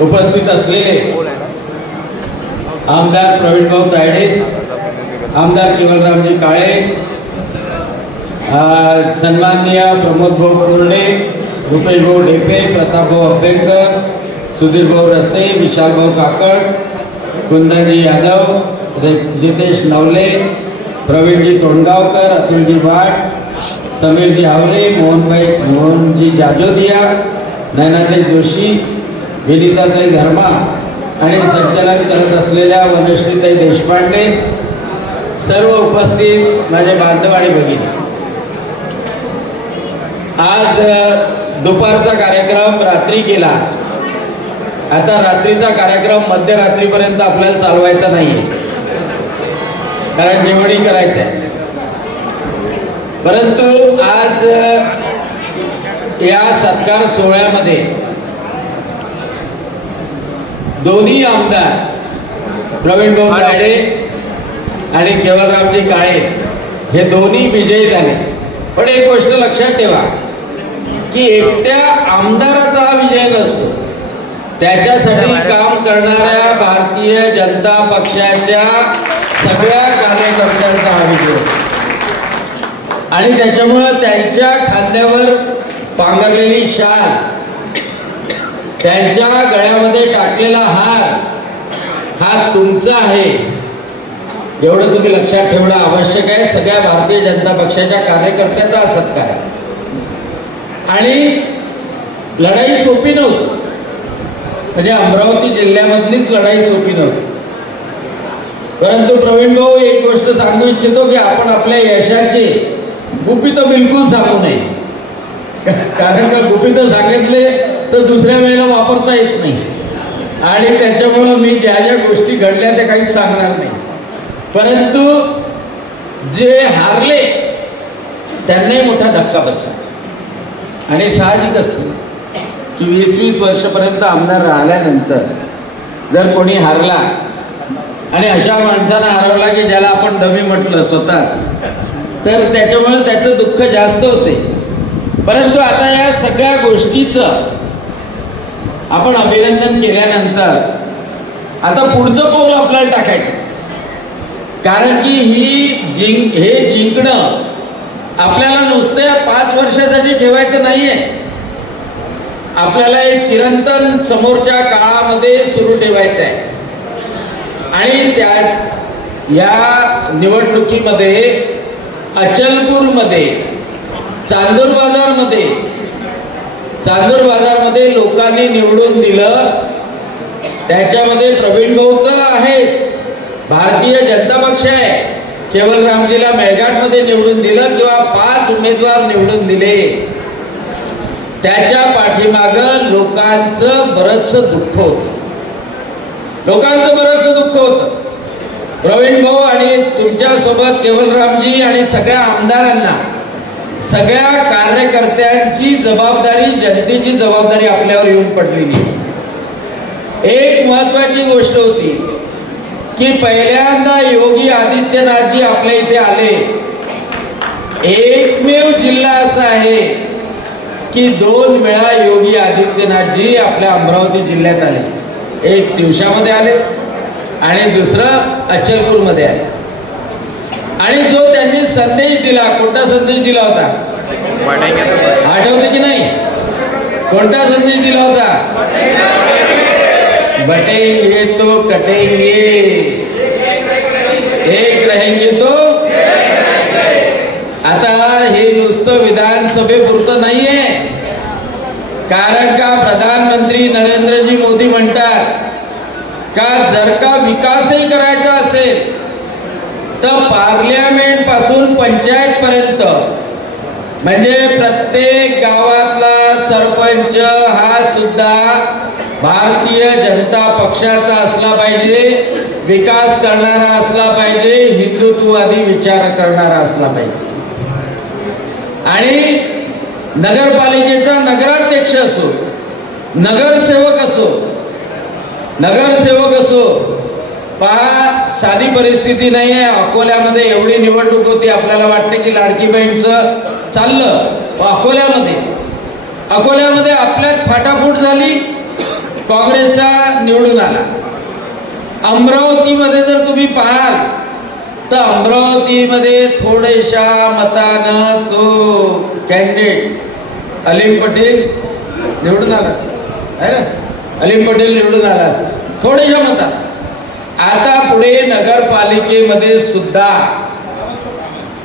उपस्थित असलेले आमदार प्रवीणभाऊ तायडे, आमदार केवलरामजी काळे, सन्माननीय प्रमोदभाऊ कुर्डे, रुपेशभाऊ ढेपे, प्रतापभाऊ अभ्यंकर, सुधीरभाऊ रसे, विशालभाऊ काकड, कुंदनजी यादव, जितेश नवले, प्रवीणजी तोंडगावकर, अतुलजी भाट, समीरजी हावरे, मोहनजी जाजोदिया, नैनाताई जोशी, विनीताताई धर्मा आणि संचालन करत असलेल्या वनश्रीताई देशपांडे, सर्व उपस्थित माझे बांधव आणि भगिनी, आज दुपारचा कार्यक्रम रात्री केला. आता रात्रीचा कार्यक्रम मध्यरात्रीपर्यंत आपल्याला चालवायचा नाहीये, कारण जेवणी करायचं आहे. परंतु आज या सत्कार सोहळ्यामध्ये दोन्ही आमदार प्रवीणभाऊ तायडे आणि केवलरामजी काळे हे दोन्ही विजयी झाले. पण एक गोष्ट लक्षात ठेवा की एकट्या आमदाराचा हा विजय नसतो, त्याच्यासाठी काम करणाऱ्या भारतीय जनता पक्षाच्या सगळ्या कार्यकर्त्यांचा हा विजय असतो. आणि त्याच्यामुळं त्यांच्या खांद्यावर पांघरलेली शाल, त्यांच्या गळ्यामध्ये टाकलेला हार हा तुमचा आहे, एवढं तुम्ही लक्षात ठेवणं आवश्यक आहे. सगळ्या भारतीय जनता पक्षाच्या कार्यकर्त्याचा हा सत्कार आहे. आणि लढाई सोपी नव्हती, म्हणजे अमरावती जिल्ह्यामधलीच लढाई सोपी नव्हती. परंतु प्रवीण भाऊ, एक गोष्ट सांगू इच्छितो की आपण आपल्या यशाची गुपित बिलकुल सांगू नये, कारण का गुपित सांगितले तर दुसऱ्या वेळेला वापरता येत नाही. आणि त्याच्यामुळं मी ज्या ज्या गोष्टी घडल्या त्या काही सांगणार नाही. परंतु जे हारले त्यांनाही मोठा धक्का बसला. आणि साहजिक असतं की 20-20 वर्षापर्यंत आमदार राहिल्यानंतर जर कोणी हारला आणि अशा माणसानं हरवला की ज्याला आपण डमी म्हटलं स्वतःच, तर त्याच्यामुळे त्याचं दुःख जास्त होते. परंतु आता या सगळ्या गोष्टीचं आपण अभिनंदन केल्यानंतर आता पुढचं पाऊल आपल्याला टाकायचं, कारण की हे जिंकणं आपल्याला नुसत्या 5 वर्षासाठी ठेवायचं नाहीये. आपल्याला एक चिरंतन समोरच्या काळामध्ये सुरू ठेवायचं आहे. आणि या निवडणुकीमध्ये अचलपूरमध्ये, चांदूर बाजारमध्ये लोकांनी निवडून दिलं. त्याच्यामध्ये प्रवीण भाऊ तर आहेच, भारतीय जनता पक्ष आहे, केवलरामजीला मेळघाटमध्ये निवडून दिलं किंवा 5 उमेदवार निवडून दिले. त्याच्या पाठीमागं लोकांचं बरंचसं दुःख होतं. प्रवीण भाऊ आणि तुमच्यासोबत केवलरामजी आणि सगळ्या आमदारांना, सगळ्या कार्यकर्त्यांची जबाबदारी, जनतेची जबाबदारी आपल्यावर येऊन पडलेली. एक महत्वाची गोष्ट होती की पहिल्यांदा योगी आदित्यनाथजी आपल्या इथे आले. एकमेव जिल्हा असा आहे की 2 वेळा योगी आदित्यनाथजी आपल्या अमरावती जिल्ह्यात आले. एक दिवसामध्ये आले आणि दुसरं अचलपूरमध्ये आले. आणि जो त्यांनी संदेश दिला, कोणता संदेश दिला होता आठवते की नाही? कोणता संदेश दिला होता? बटेंगे तो कटेंगे, एक रहेंगे तो. आता हे नुसतं विधानसभेपुरतं नाहीये, कारण का प्रधानमंत्री नरेंद्रजी मोदी म्हणतात का जर का विकासही करायचा असेल तर पार्लमेंट पासून पंचायत पर्यंत, म्हणजे प्रत्येक गावातला सरपंच हा सुद्धा भारतीय जनता पक्षाचा असला पाहिजे, विकास करणारा असला पाहिजे, हिंदुत्ववादी विचार करणारा असला पाहिजे. आणि नगरपालिकेचा नगराध्यक्ष असो, नगरसेवक असो, पहा साधी परिस्थिती नाही आहे. अकोल्यामध्ये एवढी निवडणूक होती, आपल्याला वाटते की लाडकी बहीणचं चाललं अकोल्यामध्ये, अकोल्यामध्ये आपल्यात फाटाफूट झाली, काँग्रेसचा निवडून आला. अमरावतीमध्ये जर तुम्ही पाहाल तर अमरावतीमध्ये थोड्याशा मतानं तो कॅन्डिडेट अलीम पटेल निवडून आला आहे ना, अलीम पटेल निवडून आला असता थोड्याशा मतात. आता पुढे नगरपालिकेमध्ये सुद्धा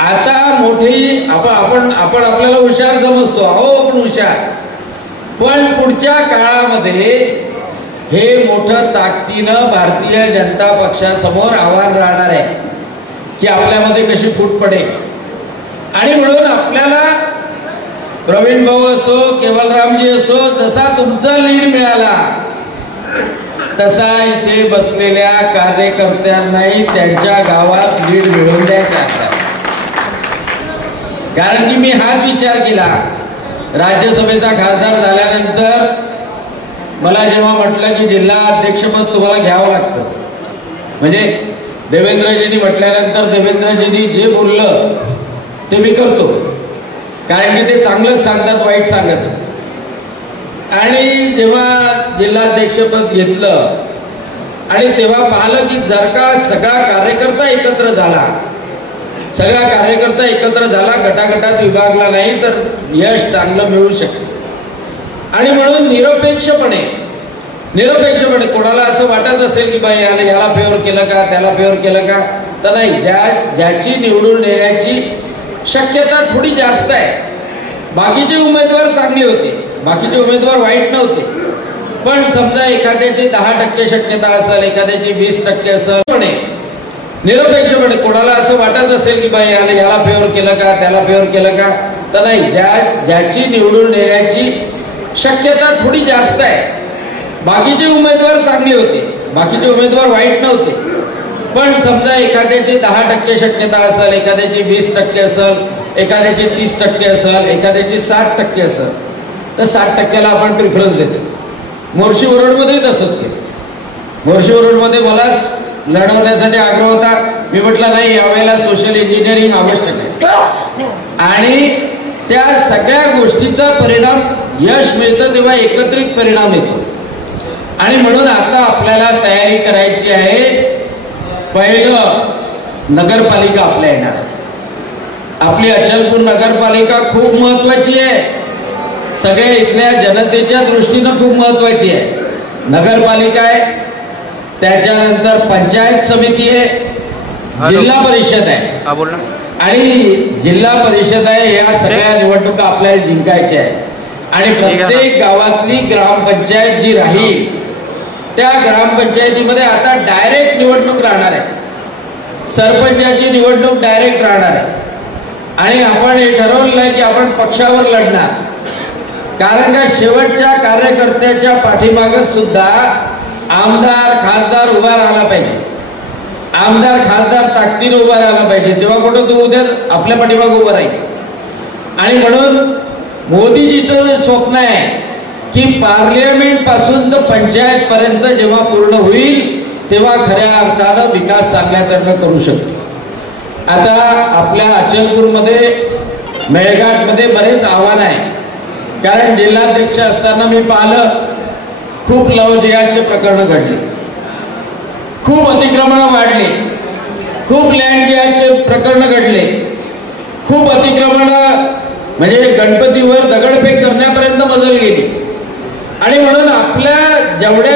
आता मोठी आपण आपल्याला हुशार समजतो, अहो आपण हुशार, पण पुढच्या काळामध्ये हे मोठं ताकदीनं भारतीय जनता पक्षासमोर आव्हान राहणार आहे की आपल्यामध्ये कशी फूट पडेल. आणि म्हणून आपल्याला प्रवीण भाऊ असो, केवलरामजी असो, जसा तुमचा लीड मिळाला तसा इथे बसलेल्या कार्यकर्त्यांनाही त्यांच्या गावात लीड मिळवून द्यायचा. कारण की मी हाच विचार केला राज्यसभेचा खासदार झाल्यानंतर. मला जेव्हा म्हटलं की जिल्हा अध्यक्षपद तुम्हाला घ्यावं लागतं, म्हणजे देवेंद्रजींनी म्हटल्यानंतर देवेंद्रजींनी जे बोललं ते मी करतो, कारण की ते चांगलंच सांगतात, वाईट सांगत. आणि जेव्हा जिल्हाध्यक्षपद घेतलं आणि तेव्हा पाहिलं की जर का सगळा कार्यकर्ता एकत्र झाला, गटागटात विभागला नाही तर यश चांगलं मिळू शकतं. आणि म्हणून निरपेक्षपणे कोणाला असं वाटत असेल की बाई याला फेवर केलं का, त्याला फेवर केलं का, तर नाही, ज्याची निवडून येण्याची शक्यता थोडी जास्त आहे. बाकीचे उमेदवार चांगले होते, बाकीचे उमेदवार वाईट नव्हते, पण समजा एखाद्याची 10% शक्यता असेल, एखाद्याची 20% असेल. निरपेक्षपणे कोणाला असं वाटत असेल की बाई याला फेवर केलं का, त्याला फेवर केलं का, तर नाही, ज्याची निवडून येण्याची शक्यता थोडी जास्त आहे. बाकीचे उमेदवार चांगले होते, बाकीचे उमेदवार वाईट नव्हते, पण समजा एखाद्याची 10% शक्यता असेल, एखाद्याची 20% असेल, एखाद्याची 30% असेल, एखाद्याची 60% असेल, तर 60%ला आपण प्रिफरन्स देतो. मोर्शी वरोडमध्ये तसंच केलं. मोर्शी वरोडमध्ये मलाच लढवण्यासाठी आग्रह होता. मी म्हटलं नाही, यावेळेला सोशल इंजिनिअरिंग आवश्यक आहे. आणि त्या सगळ्या गोष्टीचा परिणाम यश मिळतं तेव्हा एकत्रित परिणाम येतो. आणि म्हणून आता आपल्याला तयारी करायची आहे. पहिलं नगरपालिका आपल्या येणार आहे. आपली अचलपूर नगरपालिका खूप महत्वाची आहे, सगळ्या इथल्या जनतेच्या दृष्टीनं खूप महत्वाची आहे. नगरपालिका आहे, त्याच्यानंतर पंचायत समिती आहे, जिल्हा परिषद आहे. आणि जिल्हा परिषद आहे, या सगळ्या निवडणुका आपल्याला जिंकायच्या आहे. आणि प्रत्येक गावातली ग्रामपंचायत जी राहील त्या ग्रामपंचायतीमध्ये आता डायरेक्ट निवडणूक राहणार आहे. सरपंचाची निवडणूक डायरेक्ट राहणार आहे. आणि आपण हे ठरवलं आहे की आपण पक्षावर लढणार, कारण का शेवटच्या कार्यकर्त्याच्या पाठीमागे सुद्धा आमदार खासदार उभा राहिला पाहिजे. आमदार खासदार ताकदीने उभा राहिला पाहिजे, तेव्हा कुठं तो उद्या आपल्या पाठीमागे उभा राहील. आणि म्हणून मोदीजीचं जे स्वप्न आहे की पार्लियामेंट पासून तर पंचायत पर्यंत जेव्हा पूर्ण होईल तेव्हा खऱ्या अर्थानं विकास चांगल्या तऱ्हेने करू शकतो. आता आपल्या अचलपूरमध्ये मेळघाटमध्ये बरेच आव्हान आहे, कारण जिल्हाध्यक्ष असताना मी पाहिलं खूप लव जिहादचे प्रकरण घडले, खूप अतिक्रमण वाढले, खूप लँड जिहादचे प्रकरण घडले, खूप अतिक्रमण म्हणजे गणपतीवर दगडफेक करण्यापर्यंत बदल गेली. आणि म्हणून आपल्या जेवढे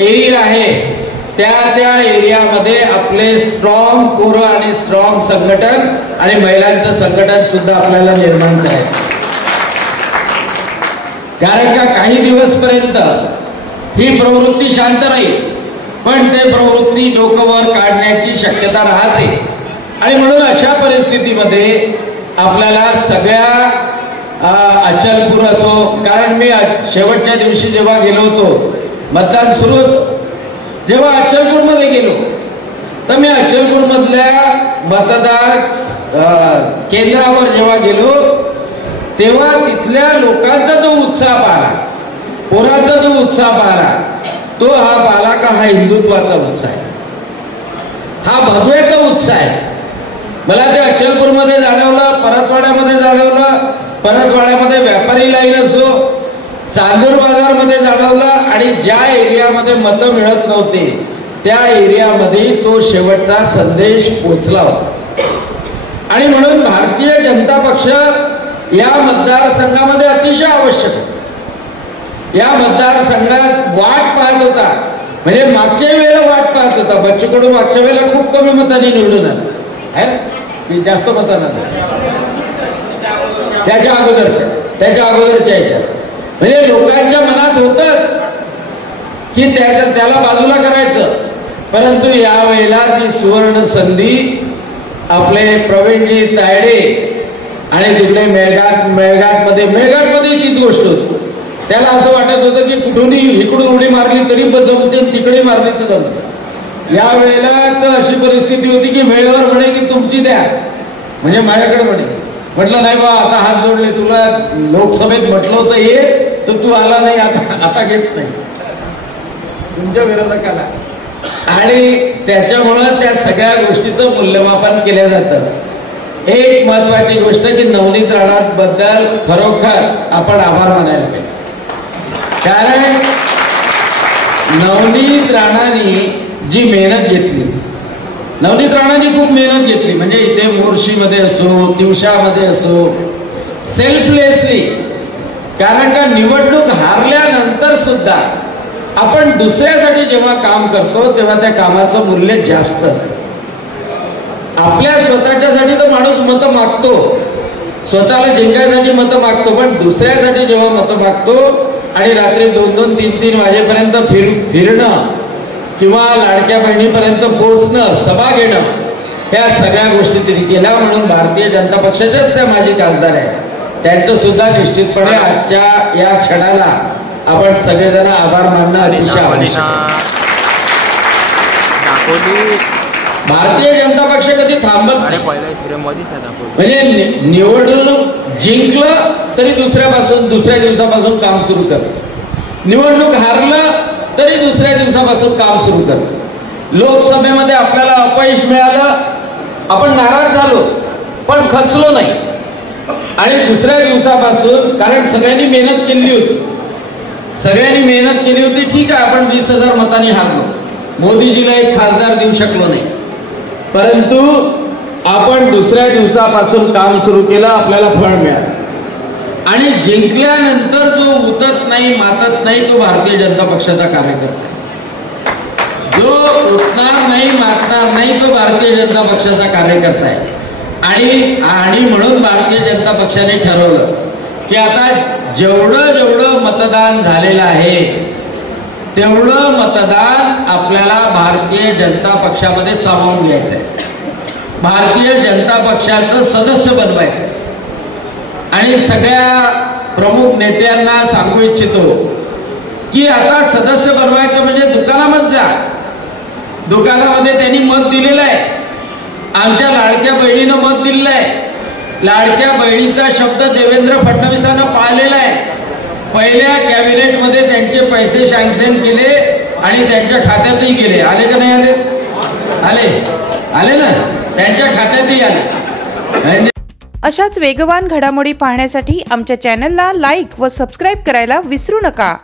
एरिया आहे त्या एरियामध्ये आपले स्ट्रॉंग पोरं आणि स्ट्रॉंग संघटन आणि महिलांचं संघटन सुद्धा आपल्याला निर्माण करायचं. कारण का काही दिवस पर्यंत ही प्रवृत्ती शांत राहील, पण ते प्रवृत्ती डोकं वर काढण्याची शक्यता राहते. आणि म्हणून अशा परिस्थितीमध्ये आपल्याला सगळ्या अचलपूर असो, कारण मी शेवटच्या दिवशी जेव्हा गेलो होतो मतदान सुरू होतं, जेव्हा अचलपूरमध्ये गेलो तर मी अचलपूरमधल्या मतदार केंद्रावर जेव्हा गेलो तेव्हा तिथल्या लोकांचा जो उत्साह पाहिला, पोरांचा जो उत्साह पाहिला, तो हा पाहिला का हा हिंदुत्वाचा उत्साह आहे, हा भगव्याचा उत्साह आहे. मला ते अचलपूरमध्ये जाणवलं, परतवाड्यामध्ये जाणवलं, परतवाड्यामध्ये व्यापारी लाईन असो, चांदूर बाजारमध्ये जाणवलं आणि ज्या एरियामध्ये मतं मिळत नव्हती त्या एरियामध्ये तो शेवटचा संदेश पोचला होता. आणि म्हणून भारतीय जनता पक्ष या मतदारसंघामध्ये अतिशय आवश्यक आहे. या मतदारसंघात वाट पाहत होता, म्हणजे मागच्या वेळेला वाट पाहत होता. बच्चू कडू मागच्या वेळेला खूप कमी मतांनी निवडून आला, जास्त मतांना त्याच्या अगोदरच्या याच्यात, म्हणजे लोकांच्या मनात होतच की त्याला बाजूला करायचं. परंतु यावेळेला ती सुवर्ण संधी आपले प्रवीणजी तायडे आणि तिकडे मेळघाटमध्ये तीच गोष्ट होती. त्याला असं वाटत होतं की कुठूनही इकडून उडी मारली तरी जमते, तिकडे मारली तर जमते. यावेळेला तर अशी परिस्थिती होती की वेळेवर म्हणे की तुमची द्या, म्हणजे माझ्याकडे म्हणे. म्हटलं नाही बा, आता हात जोडले, तुला लोकसभेत म्हटलं होतं ये तर तू आला नाही, आता घेत नाही तुमच्या विरोधकाला. आणि त्याच्यामुळं त्या सगळ्या गोष्टीचं मूल्यमापन केलं जातं. एक महत्वाची गोष्ट की नवनीत राणा बद्दल खरोखर आपण आभार मानायला पाहिजे. कारण नवनीत राणांनी जी मेहनत घेतली, नवनीत राणांनी खूप मेहनत घेतली. म्हणजे इथे मोर्शीमध्ये असो, तिवशामध्ये असो, सेल्फलेसली. कारण का निवडणूक हारल्यानंतर सुद्धा आपण दुसऱ्यासाठी जेव्हा काम करतो तेव्हा त्या कामाचं मूल्य जास्त असतं. आपल्या स्वतःच्यासाठी तर माणूस मतं मागतो, स्वतःला जिंकायसाठी मतं मागतो, पण दुसऱ्यासाठी जेव्हा मतं मागतो आणि रात्री 2-2, 3-3 वाजेपर्यंत फिरणं किंवा लाडक्या बहिणीपर्यंत पोहोचणं, सभा घेणं, ह्या सगळ्या गोष्टी तिने केल्या. म्हणून भारतीय जनता पक्षाच्याच त्या माजी खासदार आहेत, त्यांचं सुद्धा निश्चितपणे आजच्या या क्षणाला आपण सगळेजण आभार मानणं अतिशय आवश्यक आहे. भारतीय जनता पक्ष कधी थांबत नाही. म्हणजे निवडणूक जिंकलं तरी दुसऱ्या दिवसापासून काम सुरू करत, निवडणूक हारलं तरी दुसऱ्या दिवसापासून काम सुरू करत. लोकसभेमध्ये आपल्याला अपयश मिळालं, आपण नाराज झालो पण खचलो नाही. आणि दुसऱ्या दिवसापासून, कारण सगळ्यांनी मेहनत केली होती, ठीक आहे आपण 20,000 मतांनी हारलो, मोदीजीला एक खासदार देऊ शकलो नाही, परंतु आपण दुसऱ्या दिवसापासून काम सुरू केलं, आपल्याला फळ मिळालं. आणि जिंकल्यानंतर जो उतत नाही, मातत नाही, तो भारतीय जनता पक्षाचा कार्यकर्ता. जो उतणार नाही, मातणार नाही, तो भारतीय जनता पक्षाचा कार्यकर्ता आहे. आणि म्हणून भारतीय जनता पक्षाने ठरवलं की आता जेवढं मतदान झालेलं आहे तेवढं मतदान आपल्याला भारतीय जनता पक्षामध्ये सामावून घ्यायचं आहे, भारतीय जनता पक्षाचं सदस्य बनवायचं. आणि सगळ्या प्रमुख नेत्यांना सांगू इच्छितो की आता सदस्य बनवायचं म्हणजे दुकानामध्ये जा, दुकानामध्ये त्यांनी मत दिलेलं आहे, आमच्या लाडक्या बहिणीनं मत दिलेलं आहे, लाडक्या बहिणीचा शब्द देवेंद्र फडणवीसांना पाळलेला आहे. पहिल्या कॅबिनेटमध्ये त्यांचे पैसे सँक्शन केले आणि त्यांच्या खात्यातही गेले. आले का नाही आले? आले ना, त्यांच्या खात्यातही आले. अशाच वेगवान घडामोडी पाहण्यासाठी आमच्या चॅनलला लाईक व सबस्क्राईब करायला विसरू नका.